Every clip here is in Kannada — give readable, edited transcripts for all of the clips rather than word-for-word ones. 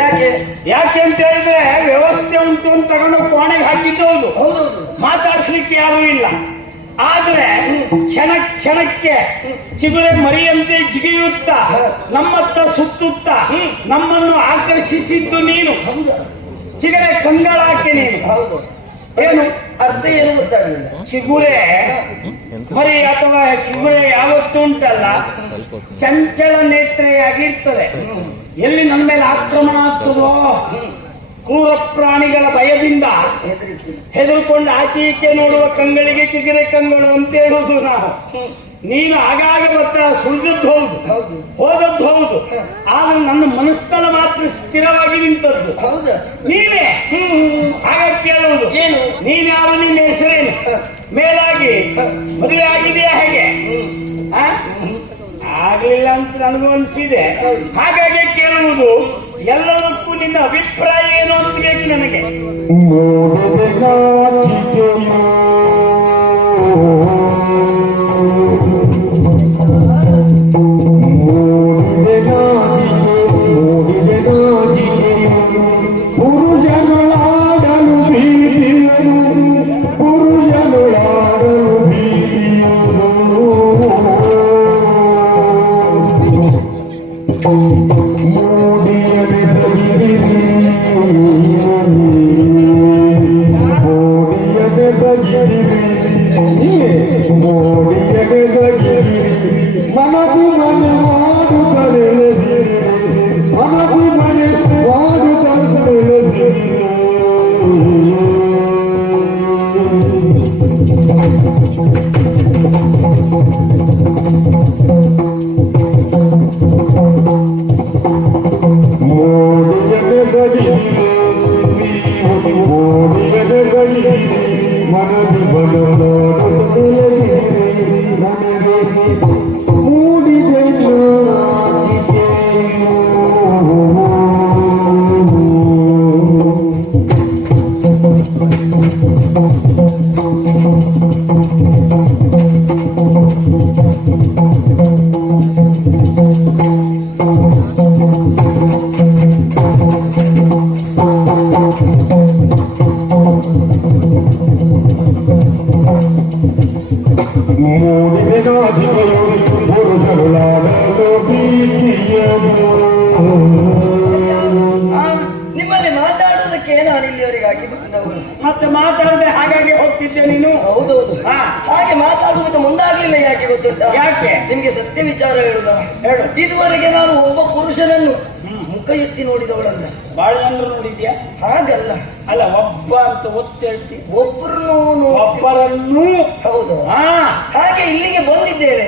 ಯಾಕೆ ಯಾಕೆ ಅಂತ ಹೇಳಿದ್ರೆ ವ್ಯವಸ್ಥೆ ಉಂಟು ಅಂತ ತಗೊಂಡು ಕೋಣೆಗೆ ಹಾಕಿದ್ದು ಹೌದು. ಮಾತಾಡಿಸ್ಲಿಕ್ಕೆ ಯಾರೂ ಇಲ್ಲ. ಆದ್ರೆ ಕ್ಷಣಕ್ಕೆ ಚಿಗುರೆ ಮರಿಯಂತೆ ಜಿಗಿಯುತ್ತಾ ನಮ್ಮತ್ತ ಸುತ್ತುತ್ತ ನಮ್ಮನ್ನು ಆಕರ್ಷಿಸಿದ್ದು ನೀನು. ಚಿಗುರೆ ಕಂಗಳಾಕೆ ನೀನು. ಏನು ಅರ್ಥ ಏನು ಗೊತ್ತಾಗಲಿಲ್ಲ. ಚಿಗುರೆ ಮರಿ ಅಥವಾ ಚಿಗುರೆ ಯಾವತ್ತೂ ಉಂಟಲ್ಲ ಚಂಚಲ ನೇತ್ರೆಯಾಗಿರ್ತದೆ. ಎಲ್ಲಿ ನಮ್ಮ ಮೇಲೆ ಆಕ್ರಮಣ ಆಗ್ತದೋ ಕ್ರೂರ ಪ್ರಾಣಿಗಳ ಭಯದಿಂದ ಹೆದರ್ಕೊಂಡು ಆಚೆ ಈಚೆ ನೋಡುವ ಕಂಗಳಿಗೆ ಚಿಗುರೆ ಕಂಗಳು ಅಂತ ಹೇಳುವುದು ನಾವು. ನೀನು ಆಗಾಗ ಬರ್ತಾ ಸುಳಿದದ್ದು ಹೌದು, ಹೋದದ್ದು ಹೌದು, ಆದ್ರೆ ನನ್ನ ಮನಸ್ಥಳ ಮಾತ್ರ ಸ್ಥಿರವಾಗಿ ನಿಂತದ್ದು ನೀನೇ. ಆಗ ಕೇಳುವುದು ಏನು, ನೀನ್ಯಾರು, ನಿನ್ನ ಹೆಸರೇನು, ಮೇಲಾಗಿ ಮದುವೆ ಆಗಿದೆಯಾ ಹೇಗೆ? ಆಗ್ಲಿಲ್ಲ ಅಂತ ನನಗೂ ಅನಿಸಿದೆ. ಹಾಗಾಗಿ ಕೇಳುವುದು ಎಲ್ಲದಕ್ಕೂ ನಿನ್ನ ಅಭಿಪ್ರಾಯ ಏನು ಅಂತ ಬೇಕು ನನಗೆ. ನಿಮ್ಮಲ್ಲಿ ಮಾತಾಡುವುದಕ್ಕೆ ನಾನು ಇಲ್ಲಿವರೆಗಾಗಿ ಬಂದವರು. ಮತ್ತೆ ಮಾತಾಡದೆ ಹಾಗಾಗಿ ಹೋಗ್ತಿದ್ದೆ ನೀನು. ಹೌದೌದು. ಹಾಗೆ ಮಾತಾಡುವುದಕ್ಕೆ ಮುಂದಾಗ್ಲಿಲ್ಲ. ಯಾಕೆ ಗೊತ್ತುಂಟಾ? ಯಾಕೆ? ನಿಮ್ಗೆ ಸತ್ಯ ವಿಚಾರ ಹೇಳುದ? ಹೇಳು. ಇದುವರೆಗೆ ನಾನು ಒಬ್ಬ ಪುರುಷನನ್ನು ಮುಖ ಎತ್ತಿ ನೋಡಿದವಳಲ್ಲ. ಬಾಳ ಜನರು ನೋಡಿದ್ಯಾ? ಹಾಗಲ್ಲ. ಅಲ್ಲ, ಒಬ್ಬ ಅಂತ ಒತ್ತು ಹೇಳ್ತಿ, ಒಬ್ಬರನ್ನು. ಹೌದು. ಹಾಗೆ ಇಲ್ಲಿಗೆ ಬಂದಿದ್ದೇನೆ.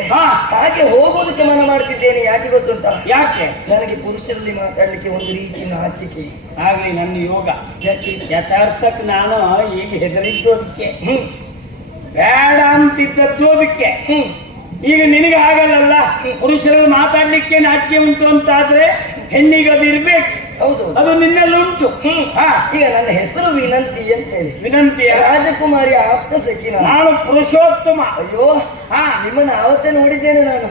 ಹಾಗೆ ಹೋಗುವುದಕ್ಕೆ ಮನ ಮಾಡ್ತಿದ್ದೇನೆ. ಯಾಕೆ ಗೊತ್ತುಂಟಾ? ಯಾಕೆ? ನನಗೆ ಪುರುಷರಲ್ಲಿ ಮಾತಾಡ್ಲಿಕ್ಕೆ ಒಂದು ರೀತಿ ನಾಚಿಕೆ. ಆಗ್ಲಿ ನನ್ನ ಯೋಗ. ಯಥಾರ್ಥಕ್ಕೆ ನಾನು ಈಗ ಹೆದರಿದ್ದೋದಕ್ಕೆ, ಬೇಡ ಅಂತಿದ್ದದ್ದು ಅದಕ್ಕೆ. ಈಗ ನಿನಗೆ ಆಗಲ್ಲ. ಪುರುಷರಲ್ಲಿ ಮಾತಾಡ್ಲಿಕ್ಕೆ ನಾಚಿಕೆ ಉಂಟು ಅಂತಾದ್ರೆ ಹೆಣ್ಣಿಗೆ ಅದು ಇರ್ಬೇಕು. ಹೌದು, ಅದು ನಿನ್ನೆಲ್ಲ ಉಂಟು. ಈಗ ನನ್ನ ಹೆಸರು ವಿನಂತಿ ಅಂತ ಹೇಳಿ. ವಿನಂತಿಯ ರಾಜಕುಮಾರಿ ಆಪ್ತ ಸಖಿನ. ನಾನು ಪುರುಷೋತ್ತಮ. ಅಯ್ಯೋ, ನಿಮ್ಮನ್ನ ಆವತ್ತೇ ನೋಡಿದ್ದೇನೆ ನಾನು.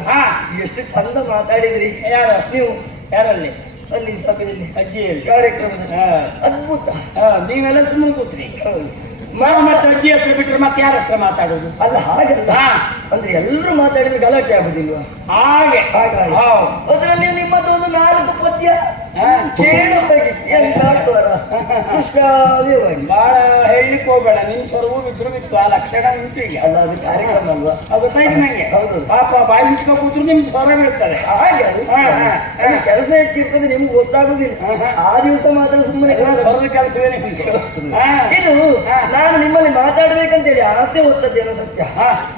ಎಷ್ಟು ಚಂದ ಮಾತಾಡಿದ್ರಿ. ಯಾರು ನೀವು? ಯಾರಲ್ಲಿ? ಅಲ್ಲಿ ಸಭೆಯಲ್ಲಿ, ಅಜ್ಜಿಯಲ್ಲಿ ಕಾರ್ಯಕ್ರಮದ. ಅದ್ಭುತ. ನೀವೆಲ್ಲ ಸುಮ್ಮನೆ ಕೂತ್ರಿ. ಮತ್ತೆ ಅಜ್ಜಿ ಹತ್ರ ಬಿಟ್ರೆ ಮತ್ತೆ ಯಾರ ಹತ್ರ ಮಾತಾಡೋದು? ಅಲ್ಲ, ಹಾಗಲ್ಲ. ಅಂದ್ರೆ ಎಲ್ಲರೂ ಮಾತಾಡಿದ್ರೆ ಗಲಾಟೆ ಆಗುದಿಲ್ವಾ? ಹಾಗೆ. ಅದರಲ್ಲಿ ನಿಮ್ಮದು ಒಂದು 4 ಪದ್ಯ ಕೇಳುತ್ತಾಗಿ ದುಷ್ಕಾವ್ಯವಾಗಿ. ಬಹಳ ಹೇಳಲಿಕ್ಕೆ ಹೋಗ್ಬೇಡ. ನಿನ್ ಸ್ವರವೂ ಬಿದ್ರು ಬಿತ್ತು. ಆ ಲಕ್ಷಣ ಉಂಟು ಈಗ. ಅಲ್ಲ, ಅದು ಕಾರ್ಯಕ್ರಮ ಅಲ್ವಾ? ಅದು ನಂಗೆ. ಹೌದು. ಪಾಪ ಬಾಯಿ ಮುಚ್ಕೊ ಕೂತ್ರು ನಿಮ್ ಸ್ವರ ಬೀಳ್ತಾರೆ. ಹಾಗೆ ಕೆಲಸ ಹೆಚ್ಚಿರ್ತದೆ, ನಿಮ್ಗೆ ಗೊತ್ತಾಗುದಿಲ್ಲ. ಆ ದಿವಸ ಮಾತ್ರ ಸುಮ್ಮನೆ ಸ್ವರದ ಕೆಲಸವೇನೆ. ಇದು ನಾನು ನಿಮ್ಮಲ್ಲಿ ಮಾತಾಡ್ಬೇಕಂತೇಳಿ ಆಸೆ ಹೊತ್ತದ್ದೇನೋ ಸತ್ಯ.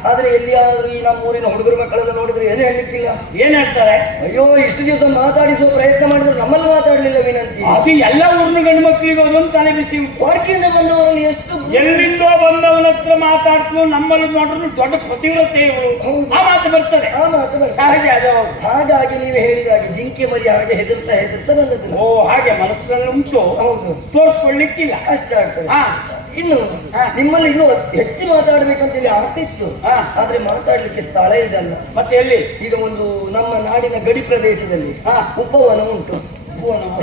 ಆದ್ರೆ ಎಲ್ಲಿಯಾದ್ರೂ ಈ ನಮ್ಮ ಊರಿನ ಹುಡುಗರು ಮಕ್ಕಳೆಲ್ಲ ನೋಡಿದ್ರೆ ಏನು ಹೇಳಲಿಕ್ಕಿಲ್ಲ. ಏನ್ ಹೇಳ್ತಾರೆ? ಅಯ್ಯೋ, ಇಷ್ಟು ದಿವಸ ಮಾತಾಡಿಸುವ ಪ್ರಯತ್ನ ಮಾಡಿದ್ರು ನಮ್ಮಲ್ಲಿ ಮಾತಾಡ್ಲಿಲ್ಲ ವಿನಂತಿ. ಅದು ಎಲ್ಲ ಊರಿನ ಗಂಡು ಮಕ್ಕಳಿಗೆ ಅದೊಂದು ತಲೆ ಬಿಸಿ. ಹೊರಗಿಂದ ಬಂದವರಲ್ಲಿ ಎಷ್ಟು ಎಲ್ಲಿಂದೋ ಬಂದವನ ಹತ್ರ ಮಾತಾಡ್ತು. ನಮ್ಮಲ್ಲಿ ನೋಡಿದ್ರು ದೊಡ್ಡ ಪ್ರತಿವ್ರತೆ ಇವರು. ಆ ಮಾತು ಬರ್ತದೆ. ಸಹಜ ಅದು. ಹಾಗಾಗಿ ನೀವು ಹೇಳಿದಾಗೆ ಜಿಂಕೆ ಮರಿ ಹಾಗೆ ಹೆದರ್ತಾ ಬಂದದ್ದು. ಓ, ಹಾಗೆ ಮನಸ್ಸಿನಲ್ಲಿ ಉಂಟು. ಹೌದು, ತೋರಿಸ್ಕೊಳ್ಳಿಕ್ಕಿಲ್ಲ. ಕಷ್ಟ ಆಗ್ತದೆ. ಇನ್ನು ನಿಮ್ಮಲ್ಲಿ ಇನ್ನೂ ಹೆಚ್ಚು ಮಾತಾಡ್ಬೇಕಂತೇಳಿ ಆಗ್ತಿತ್ತು. ಆದ್ರೆ ಮಾತಾಡ್ಲಿಕ್ಕೆ ಸ್ಥಳ ಇದಲ್ಲ. ಮತ್ತೆ ಎಲ್ಲಿ? ಈಗ ಒಂದು ನಮ್ಮ ನಾಡಿನ ಗಡಿ ಪ್ರದೇಶದಲ್ಲಿ ಉಪವನ ಉಂಟು.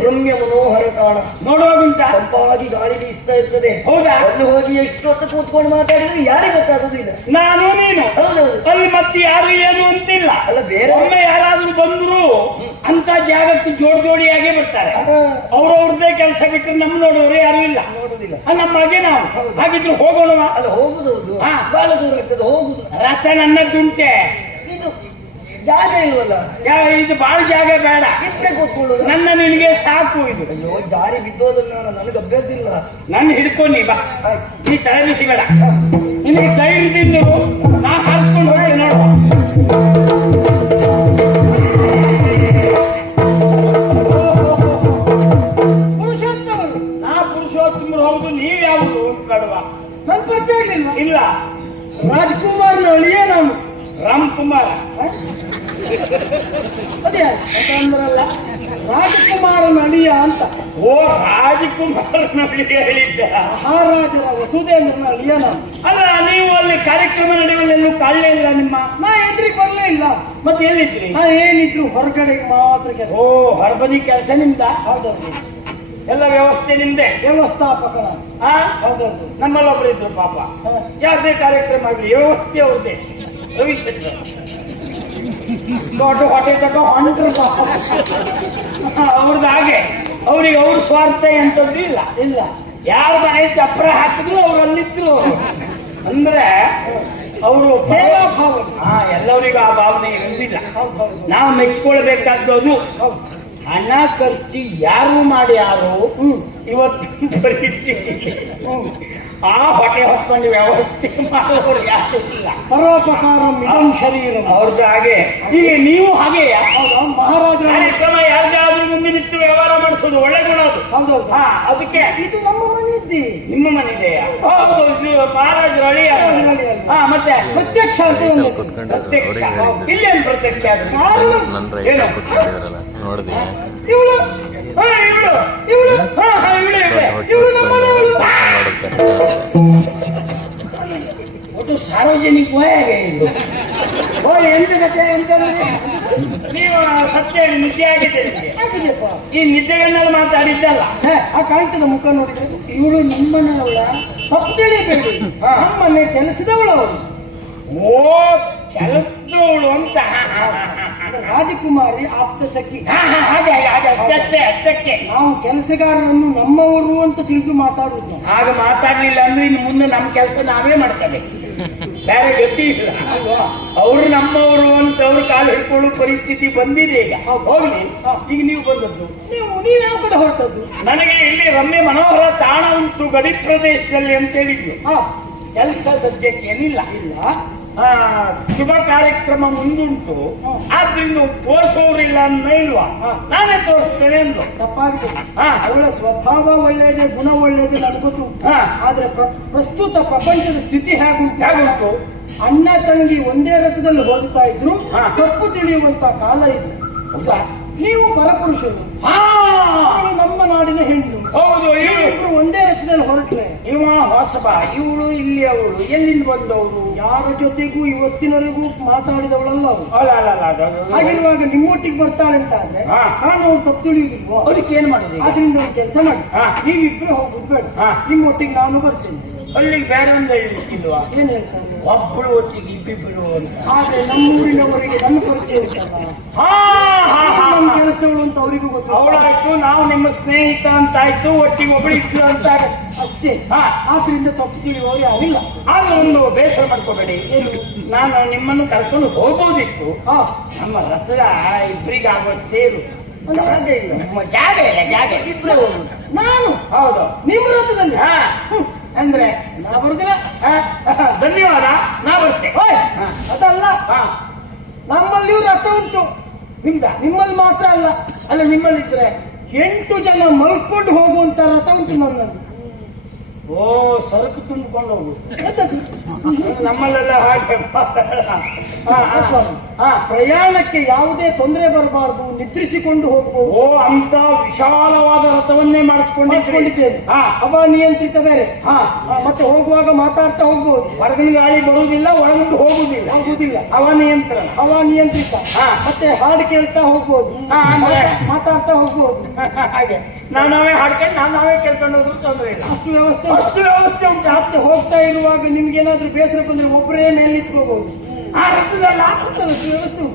ರಮ್ಯ ಮನೋಹರ ತಾಣ. ನೋಡುವಾಗುಂಟ ತಂಪಾಗಿ ಗಾಳಿ ಬೀಸ್ತಾ ಇರ್ತದೆ. ಹೌದಾ? ಅಲ್ಲಿ ಹೋಗಿ ಎಷ್ಟು ಹೊತ್ತು ಕೂತ್ಕೊಂಡು ಮಾತಾಡಿದ್ರೆ ಯಾರಿಗೆ ಗೊತ್ತಾಗುದಿಲ್ಲ. ನಾನು ನೀನು ಹೌದು. ಅಲ್ಲಿ ಮತ್ತೆ ಯಾರು ಏನು ಅಂತಿಲ್ಲ. ಅಲ್ಲ ಬೇರೆ ಒಮ್ಮೆ ಯಾರಾದ್ರೂ ಬಂದ್ರು ಅಂತ ಜಾಗಕ್ಕೆ ಜೋಡಿಯಾಗೇ ಬರ್ತಾರೆ. ಅವ್ರವ್ರದ್ದೇ ಕೆಲಸ ಬಿಟ್ಟರೆ ನಮ್ ನೋಡುವವರು ಯಾರು ಇಲ್ಲ. ನೋಡುದಿಲ್ಲ. ನಮ್ಮ ಹಾಗೆ ನಾವು ಹೌದು. ಹಾಗಿದ್ರು ಹೋಗೋಣವಾ? ಅಲ್ಲ ಹೋಗುದು ಹಾ. ಬಹಳ ದೂರ ಆಗ್ತದೆ ಹೋಗುದು. ರಥ ನನ್ನದ್ದುಂಟೆ. ಇದು ಜಾಗ ಇಲ್ವಲ್ಲ. ಇದು ಬಾಳ ಜಾಗ ಬೇಡ, ಇದ್ರೆ ಕೂತ್ಕೊಳ್ಳೋದು. ನನ್ನ ನಿನಗೆ ಸಾಕು ಇದು. ಅಯ್ಯೋ ಜಾರಿ ಬಿದ್ದೋದನ್ನ ನನಗೆ ಅಭ್ಯಾಸ ಇಲ್ಲ. ನನ್ನ ಹಿಡ್ಕೊಂಡಿ ಬಾ, ನೀ ತಲೆಬಿಸಿ ಬೇಡ. ನಿನಗೆ ಧೈರ್ಯದಿಂದ ನಾ ಹಾರಿಸ್ಕೊಂಡು ಹೋಗಿ ನೋಡುವ. ಪುರುಷೋತ್ತಮರು. ನಾ ಪುರುಷೋತ್ತಮರು ಹೌದು, ನೀವ್ ಯಾವುದು ಕಡುವ? ನನ್ನ ಪರಿಚಯ ಇರ್ಲಿಲ್ವಾ? ಇಲ್ಲ, ರಾಜ್ಕುಮಾರ್ನ ಅಳಿಯ ನಾನು. ರಾಮ್ ಕುಮಾರ. ಅದೇ ಅಂದ್ರಲ್ಲ ರಾಜಕುಮಾರನ ಅಳಿಯ ಅಂತ. ಓ, ರಾಜಕುಮಾರ್ ನೋಡಿ ಹೇಳಿದ್ದ. ಮಹಾರಾಜರ ವಸುದೇಂದ್ರನ ಅಳಿಯ ನಾನು. ಅಲ್ಲ, ನೀವು ಅಲ್ಲಿ ಕಾರ್ಯಕ್ರಮ ನಡೆಯುವಲ್ಲೆಲ್ಲೂ ಕಾಣಲೇ ಇಲ್ಲ ನಿಮ್ಮ. ನಾ ಎದುರಿಗೆ ಬರ್ಲೇ ಇಲ್ಲ. ಮತ್ತೆ ಏನಿದ್ರಿ? ನಾ ಏನಿದ್ರು ಹೊರಗಡೆಗೆ ಮಾತ್ರ ಕೆಲಸ. ಓ, ಹೊರಬದಿ ಕೆಲಸ ನಿಮ್ದ? ಹೌದೌದು. ಎಲ್ಲ ವ್ಯವಸ್ಥೆ ನಿಮ್ದೆ? ವ್ಯವಸ್ಥಾಪಕ ನಾನು. ಹಾ, ಹೌದೌದು. ನಮ್ಮಲ್ಲೊಬ್ರು ಇದ್ರು ಪಾಪ, ಯಾವುದೇ ಕಾರ್ಯಕ್ರಮ ಆಗಲಿ ವ್ಯವಸ್ಥೆ ಅವ್ರದ್ದೇ. ರವಿಚಂದ್ರ ದೊಡ್ಡ ಹೊಟ್ಟೆ ತಕ್ಕ ಹೊಂಟ್ರು ಅವ್ರದ್ದು ಹಾಗೆ. ಅವ್ರಿಗೆ ಅವ್ರ ಸ್ವಾರ್ಥ ಎಂತದ್ದು ಇಲ್ಲ. ಇಲ್ಲ, ಯಾರ ಮನೆ ಚಪ್ರ ಹಾಕಿದ್ರು ಅವ್ರು ಅಲ್ಲಿದ್ರು. ಅವರು ಅಂದ್ರೆ ಅವರು ಸೇವಾ ಭಾವ. ಎಲ್ಲರಿಗೂ ಆ ಭಾವನೆ ಇರುವುದಿಲ್ಲ. ನಾವು ಮೆಚ್ಕೊಳ್ಬೇಕಾದ್ದು ಹಣ ಖರ್ಚು ಯಾರು ಮಾಡಿ ಯಾರು ಇವತ್ತು ಪರಿಸ್ಥಿತಿ ಆ ಹೊಟ್ಟೆ ಹೊತ್ಕೊಂಡು ವ್ಯವಸ್ಥೆ ಮಾಡೋರು ಯಾರು ಇಲ್ಲ. ಪರೋಪಕಾರ ಮಿದಂ ಶರೀರ. ಅವ್ರದ್ದು ಹಾಗೆ. ಈಗ ನೀವು ಹಾಗೆ ಮಹಾರಾಜರ ಕಾರ್ಯಕ್ರಮ ಯಾರ್ದಾದ್ರೂ ಮುಂದೆ ನಿಂತು ವ್ಯವಹಾರ ಮಾಡಿಸೋದು ಒಳ್ಳೆ ಗುಣ ಅದು. ಹೌದೌದು. ಅದಕ್ಕೆ ಇದು ನಮ್ಮ ಮನೆ ಇದ್ದಿ. ನಿಮ್ಮ ಮನೆ ಇದೆಯಾ? ಹೌದು, ಇದು ಮಹಾರಾಜರು ಅಳಿಯ. ಮತ್ತೆ ಪ್ರತ್ಯಕ್ಷ ಅಂತ ಒಂದು ಹೆಸರು. ಪ್ರತ್ಯಕ್ಷ. ಇಲ್ಲೇನು ಪ್ರತ್ಯಕ್ಷ? ಏನು? ನೋಡಿದೆ ಇವಳು ಇವಳು ಇವಳು ಇವಳು ನಮ್ಮನೆಯವಳು. ಅದು ಸಾರ್ವಜನಿಕವಾಗಿ ಇದು. ಓ, ಎಂತ ಕಥೆ ಎಂತ ನೋಡಿ. ನೀವು ಸತ್ಯ ಹೇಳಿ, ನಿದ್ದೆ ಆಗಿದೆ ನಿಮಗೆ. ಆಗಿದೆಯಪ್ಪ. ಈ ನಿದ್ದೆಗಣ್ಣಲ್ಲಿ ಮಾತಾಡಿದ್ದಲ್ಲ. ಆ ಕಾಣ್ತದ ಮುಖ ನೋಡಿದ್ರೆ ಇವಳು ನಮ್ಮನೆಯವಳ. ತಪ್ಪು ತಿಳಿಯಬೇಡಿ, ನಮ್ಮನೆ ಕೆಲಸದವಳು ಅವಳು. ಓ, ಕೆಲಸದವಳು ಅಂತ. ರಾಜಕುಮಾರಿ ಆಪ್ತ ಸಖಿ. ಹಾಗೆ ಅಷ್ಟಕ್ಕೆ. ನಾವು ಕೆಲಸಗಾರರನ್ನು ನಮ್ಮವರು ಅಂತ ತಿಳಿದು ಮಾತಾಡುದು ನಾವು. ಆಗ ಮಾತಾಡ್ಲಿಲ್ಲ ಅಂದ್ರೆ ಇನ್ನು ಮುಂದೆ ನಮ್ಮ ಕೆಲಸ ನಾವೇ ಮಾಡ್ತೇವೆ, ಬೇರೆ ಗತಿ ಇಲ್ಲ. ಅವರು ನಮ್ಮವರು ಅಂತ ಅವ್ರು ಕಾಲು ಹಿಡ್ಕೊಳ್ಳೋ ಪರಿಸ್ಥಿತಿ ಬಂದಿದೆ ಈಗ. ಹೋಗ್ಲಿ, ಈಗ ನೀವು ಬಂದದ್ದು. ನೀವು ಯಾವ ಕಡೆ ಹೊರಟದ್ದು? ನನಗೆ ಇಲ್ಲಿ ರಮ್ಯ ಮನೋಹರ ತಾಣ ಉಂಟು ಗಡಿ ಪ್ರದೇಶದಲ್ಲಿ ಅಂತ ಹೇಳಿದ್ರು. ಕೆಲಸ ಸದ್ಯಕ್ಕೆ ಏನಿಲ್ಲ. ಇಲ್ಲ, ಶುಭ ಕಾರ್ಯಕ್ರಮ ಮುಂದುಂಟು, ಆದ್ರಿಂದ ತೋರಿಸೋರಿಲ್ಲ ಅನ್ನೋ ಇಲ್ವಾ? ನಾನೇ ತೋರಿಸ್ತೇನೆ ಅಂದ್ರು. ತಪ್ಪಾಗಿದೆ. ಅವಳ ಸ್ವಭಾವ ಒಳ್ಳೆಯದೇ, ಗುಣ ಒಳ್ಳೆಯದೇ ನನಗೊತ್ತು. ಆದ್ರೆ ಪ್ರಸ್ತುತ ಪ್ರಪಂಚದ ಸ್ಥಿತಿ ಹೇಗುಂಟು? ಅಣ್ಣ ತಂಗಿ ಒಂದೇ ರಥದಲ್ಲಿ ಹೋಗ್ತಾ ಇದ್ರು, ತಪ್ಪು ತಿಳಿಯುವಂತ ಕಾಲ ಇದು. ಹೌದಾ? ನೀವು ಪರಪುರುಷರು, ನಮ್ಮ ನಾಡಿನ ಹೆಣ್ಣು. ಹೌದು, ಇವರು ಒಂದೇ ರಥದಲ್ಲಿ ಹೊರಟ್ರೆ ಇವ ಹೊಸಬ, ಇವಳು ಇಲ್ಲಿ ಅವಳು ಎಲ್ಲಿಂದ ಬಂದವರು? ಯಾರ ಜೊತೆಗೂ ಇವತ್ತಿನವರೆಗೂ ಮಾತಾಡಿದವಳಲ್ಲ ಅವರು. ಹಾಗಿರುವಾಗ ನಿಮ್ಮೊಟ್ಟಿಗೆ ಬರ್ತಾಳೆ ಅಂತ ಆದ್ರೆ ಕಾಣೋರು ತಪ್ಪು ತಿಳಿಯುವುದಿಲ್ವೋ? ಅದಕ್ಕೆ ಏನ್ ಮಾಡಿದೆ? ಆದ್ರಿಂದ ಒಂದು ಕೆಲಸ ಮಾಡಿ, ನೀವಿಬ್ರು ಹೋಗುದು ಬೇಡ, ನಿಮ್ಮೊಟ್ಟಿಗೆ ನಾನು ಬರ್ತೇನೆ. ಅಲ್ಲಿಗೆ ಬೇಡ ಒಂದು ಹೇಳ್ಲಿಕ್ಕಿಲ್ವಾ? ಏನ್ ಹೇಳ್ತಾನೆ? ಒಬ್ಬಳು ಒಟ್ಟಿಗೆ ಇಬ್ಬಿಬ್ರು ಅಂತ. ಆದ್ರೆ ನಮ್ಮೂರಿನವರಿಗೆ ನನ್ನ ಪರಿಚಯ ಇರ್ತಲ್ಲ, ನಮ್ಮ ಕೆಲಸದವಳು ಅಂತ ಅವರಿಗೂ ಗೊತ್ತು. ಅವಳಾಯ್ತು, ನಾವು ನಿಮ್ಮ ಸ್ನೇಹಿತ ಅಂತ ಆಯ್ತು, ಒಟ್ಟಿಗೆ ಒಬ್ಬಳು ಇತ್ತು ಅಂತ ಅಷ್ಟೇ. ಆದ್ರಿಂದ ತಪ್ಪು ತಿಳಿಯುವವರು ಯಾರಿಲ್ಲ. ಆದ್ರೆ ಒಂದು ಬೇಸರ ಮಾಡ್ಕೋಬೇಡಿ, ನಾನು ನಿಮ್ಮನ್ನು ಕರ್ಕೊಂಡು ಹೋಗ್ಬೋದಿತ್ತು. ನಮ್ಮ ರಥದ ಇಬ್ಬರಿಗಾಗುವ ಸೇರು ಜಾಗ ಇಲ್ಲ, ಜಾಗ ಇಬ್ರೇ ಹೋಗುದು. ನಾನು ಹೌದು ನಿಮ್ಮ ರಥದಲ್ಲಿ ಅಂದ್ರೆ ನಾ ಬರುದಿಲ್ಲ. ಧನ್ಯವಾದ, ನಾ ಬರ್ತೇನೆ. ಅದಲ್ಲ, ನಮ್ಮಲ್ಲಿಯೂ ರಥ ಉಂಟು. ನಿಮ್ಮಲ್ಲಿ ಮಾತ್ರ ಅಲ್ಲ. ಅಲ್ಲ, ನಿಮ್ಮಲ್ಲಿದ್ರೆ 8 ಜನ ಮಲ್ಕೊಂಡು ಹೋಗುವಂತ ರಥ ಉಂಟು ನನ್ನಲ್ಲಿ. ಓ, ಸರಕು ತುಂಬಿಕೊಂಡು ಹೋಗುದು. ನಮ್ಮಲ್ಲೆಲ್ಲ ಹಾಗೆ ಪ್ರಯಾಣಕ್ಕೆ ಯಾವುದೇ ತೊಂದರೆ ಬರಬಾರದು, ನಿದ್ರಿಸಿಕೊಂಡು ಹೋಗಬಹುದು. ಓ, ಅಂತ ವಿಶಾಲವಾದ ರಥವನ್ನೇ ಮಾಡಿಸಿಕೊಂಡಿದ್ದೇನೆ. ಹವಾನಿಯಂತ್ರಿತ ಬೇರೆ. ಮತ್ತೆ ಹೋಗುವಾಗ ಮಾತಾಡ್ತಾ ಹೋಗ್ಬೋದು. ಹೊರಗಿನ ಗಾಳಿ ಬರುವುದಿಲ್ಲ, ಒಳಗಿಂದ ಹೋಗುದಿಲ್ಲ. ಹವಾನಿಯಂತ್ರಿತ. ಮತ್ತೆ ಹಾಡು ಕೇಳ್ತಾ ಹೋಗ್ಬೋದು, ಮಾತಾಡ್ತಾ ಹೋಗ್ಬೋದು. ಹಾಗೆ ನಾವೇ ಹಾಡ್ಕೊಂಡು ನಾವೇ ಕೇಳ್ಕೊಂಡು ಹೋದ್ರು ತೊಂದರೆ ಇಲ್ಲ. ಅಷ್ಟು ವ್ಯವಸ್ಥೆ ಉಂಟು. ಮತ್ತೆ ಹೋಗ್ತಾ ಇರುವಾಗ ನಿಮ್ಗೆ ಏನಾದ್ರೂ ಬೇಸರ ಬಂದ್ರೆ ಒಬ್ಬರೇ ಮೇಲೆ ನಿಂತ್ಕೋಬಹುದು. ಆ ರಥದಲ್ಲ ವ್ಯವಸ್ಥೆ ಉಂಟು.